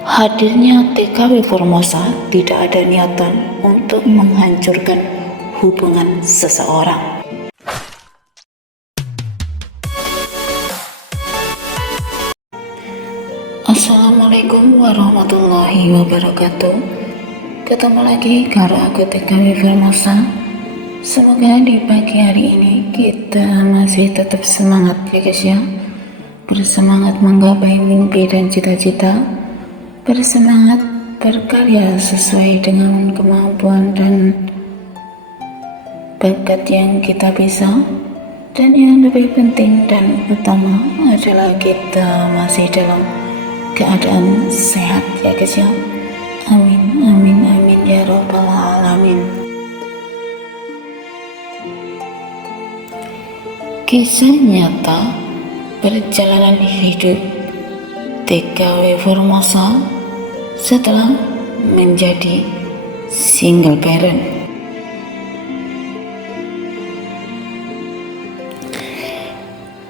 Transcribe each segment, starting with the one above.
Hadirnya TKW Formosa tidak ada niatan untuk menghancurkan hubungan seseorang. Assalamualaikum warahmatullahi wabarakatuh. Ketemu lagi karo aku TKW Formosa. Semoga di pagi hari ini kita masih tetap semangat ya guys ya. Bersemangat menggapai mimpi dan cita-cita. Bersemangat berkarya sesuai dengan kemampuan dan bakat yang kita bisa. Dan yang lebih penting dan utama adalah kita masih dalam keadaan sehat ya guys ya. Amin amin amin ya robbal alamin. Kisah nyata perjalanan hidup TKW Formosa setelah menjadi single parent.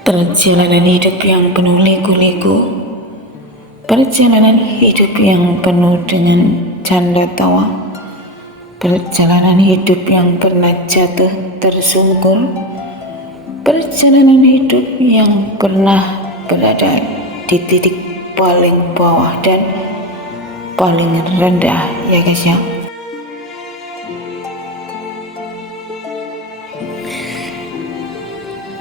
Perjalanan hidup yang penuh liku-liku, perjalanan hidup yang penuh dengan canda tawa, perjalanan hidup yang pernah jatuh tersungkur, perjalanan hidup yang pernah berada di titik paling bawah dan paling rendah ya guys ya.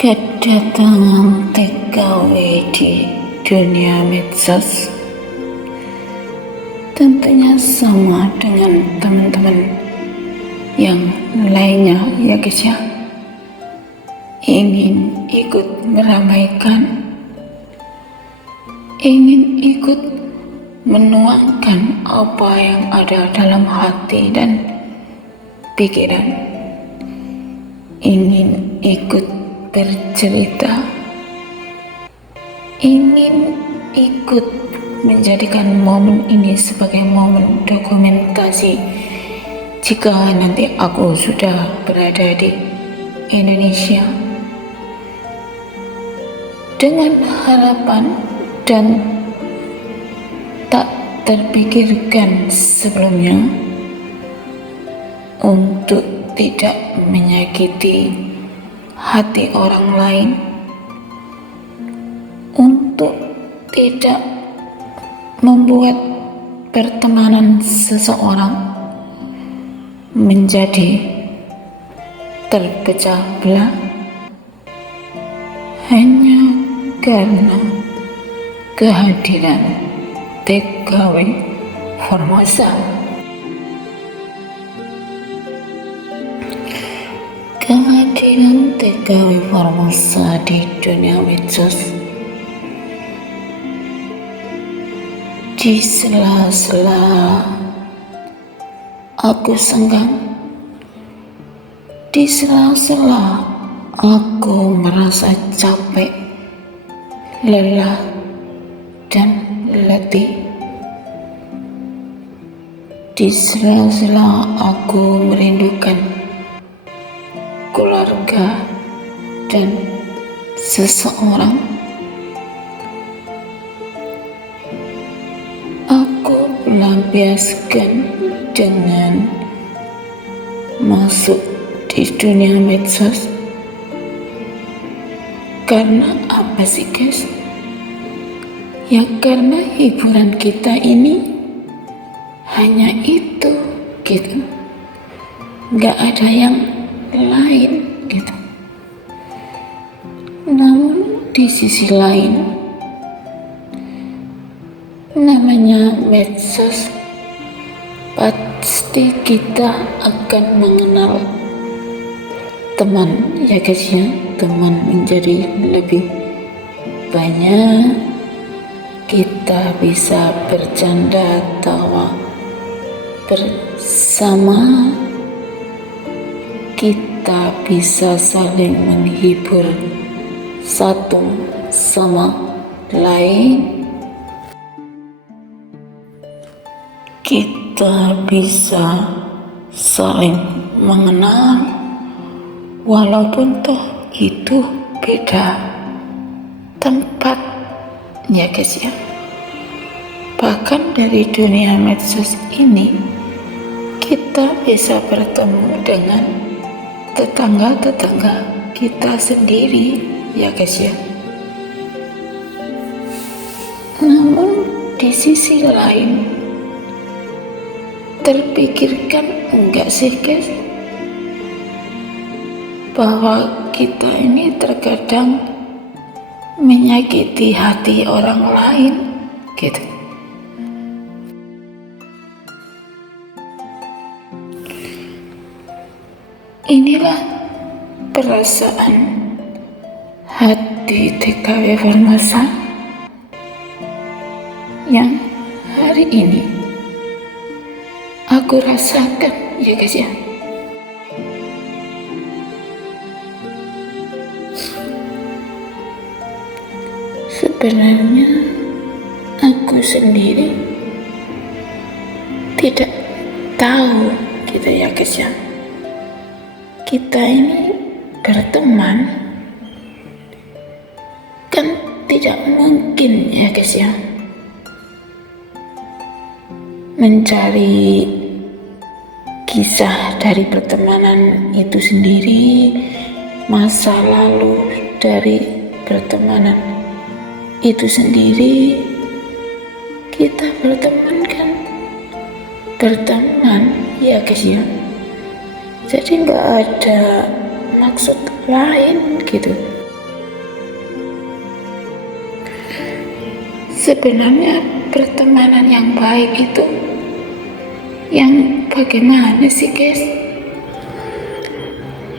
Kedatangan TKW di dunia medsos tentunya sama dengan teman-teman yang lainnya ya guys ya, ingin ikut meramaikan, ingin ikut menuangkan apa yang ada dalam hati dan pikiran, ingin ikut bercerita, ingin ikut menjadikan momen ini sebagai momen dokumentasi jika nanti aku sudah berada di Indonesia, dengan harapan dan tak terpikirkan sebelumnya untuk tidak menyakiti hati orang lain, untuk tidak membuat pertemanan seseorang menjadi terpecah belah hanya karena kehadiran TKW Formosa. Kehadiran TKW Formosa di dunia medsos, di sela-sela aku senggang, di sela-sela aku merasa capek, lelah, dan letih, di sela-sela aku merindukan keluarga dan seseorang, aku lampiaskan dengan masuk di dunia medsos. Karena apa sih guys? Ya karena hiburan kita ini hanya itu gitu, gak ada yang lain gitu. Namun di sisi lain, namanya medsos, pasti kita akan mengenal teman ya guys ya. Teman menjadi lebih banyak, kita bisa bercanda tawa bersama, kita bisa saling menghibur satu sama lain, kita bisa saling mengenal walaupun toh itu beda tempat ya guys ya. bahkan dari dunia medsos ini kita bisa bertemu dengan tetangga-tetangga kita sendiri, ya guys ya. Namun di sisi lain, terpikirkan enggak sih guys, bahwa kita ini terkadang menyakiti hati orang lain gitu. Inilah perasaan hati TKW Formosa yang hari ini aku rasakan, ya guys ya. Sebenarnya aku sendiri tidak tahu gitu ya guys ya. Kita ini berteman kan tidak mungkin ya guys ya mencari kisah dari pertemanan itu sendiri, masa lalu dari pertemanan itu sendiri. Kita berteman ya guys ya, jadi nggak ada maksud lain gitu. Sebenarnya pertemanan yang baik itu yang bagaimana sih guys?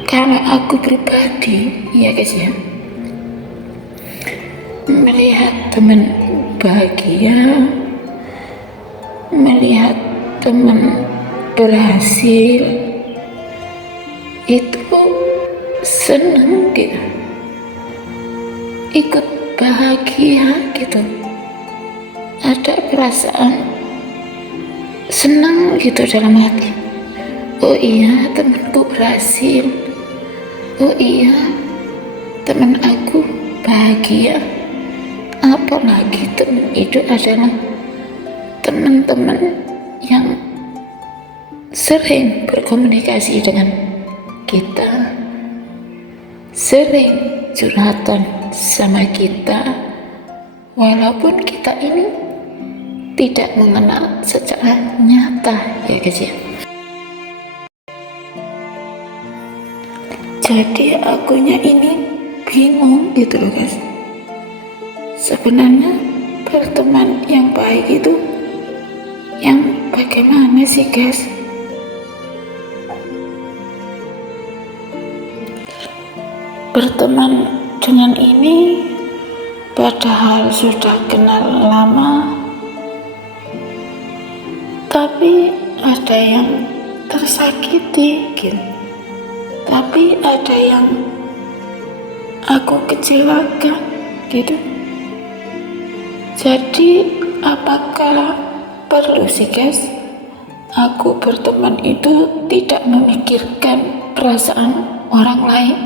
Kalau aku pribadi ya guys ya, melihat teman bahagia, melihat teman berhasil, itu seneng gitu, ikut bahagia gitu, ada perasaan senang gitu dalam hati. Oh iya, temanku berhasil, oh iya, teman aku bahagia. Apalagi teman itu adalah teman-teman yang sering berkomunikasi dengan kita, sering curhatan sama kita, walaupun kita ini tidak mengenal secara nyata ya guys ya. Jadi akunya ini bingung gitu loh guys. Sebenarnya berteman yang baik itu yang bagaimana sih guys? Berteman dengan ini padahal sudah kenal lama, tapi ada yang tersakiti gitu, tapi ada yang aku kecewakan gitu. Jadi apakah perlu sih guys aku berteman itu tidak memikirkan perasaan orang lain?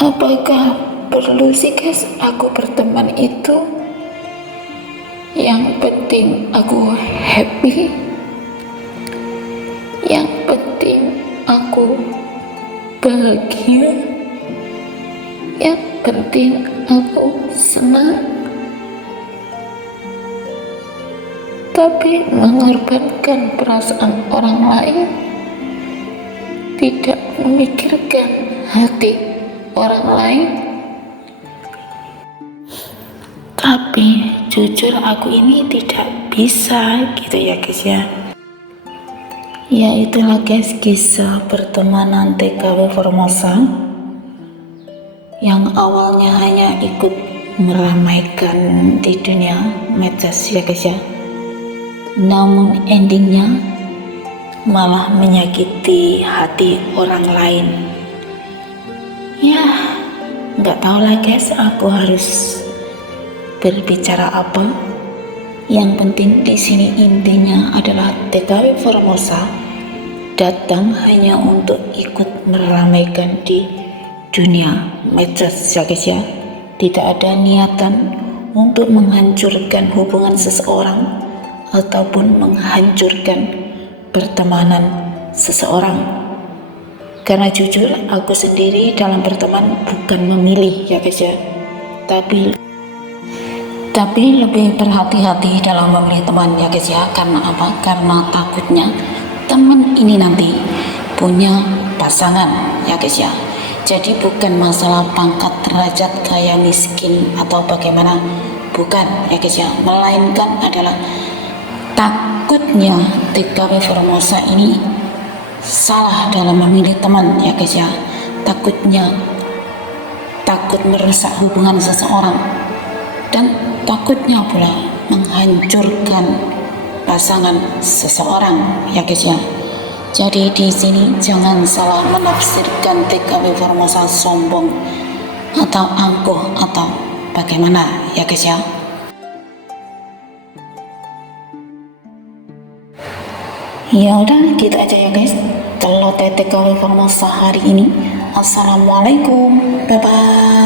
Apakah perlu sih guys aku berteman itu yang penting aku happy, yang penting aku bahagia, yang penting aku senang, tapi mengorbankan perasaan orang lain, tidak memikirkan hati orang lain. Tapi jujur aku ini tidak bisa gitu ya guys ya. Ya itulah guys kisah pertemanan TKW Formosa yang awalnya hanya ikut meramaikan di dunia medsos ya guys ya, namun endingnya malah menyakiti hati orang lain. Ya nggak tahu lah guys aku harus berbicara apa. Yang penting di sini intinya adalah TKW Formosa datang hanya untuk ikut meramaikan di dunia medsos ya guys ya, tidak ada niatan untuk menghancurkan hubungan seseorang ataupun menghancurkan pertemanan seseorang. Karena jujur, aku sendiri dalam berteman bukan memilih ya guys ya, tapi lebih berhati-hati dalam memilih teman ya guys ya. Karena apa? Karena takutnya teman ini nanti punya pasangan ya guys ya. Jadi bukan masalah pangkat, derajat, kaya, miskin atau bagaimana, bukan ya guys ya, melainkan adalah takutnya TKW Formosa ini salah dalam memilih teman ya guys ya. Takut merusak hubungan seseorang, dan takutnya pula menghancurkan pasangan seseorang ya guys ya. Jadi di sini jangan salah menafsirkan TKW Formosa sombong atau angkuh atau bagaimana ya guys ya. Ya udah gitu aja ya guys, telur TKW Formosa hari ini. Assalamualaikum, bye bye.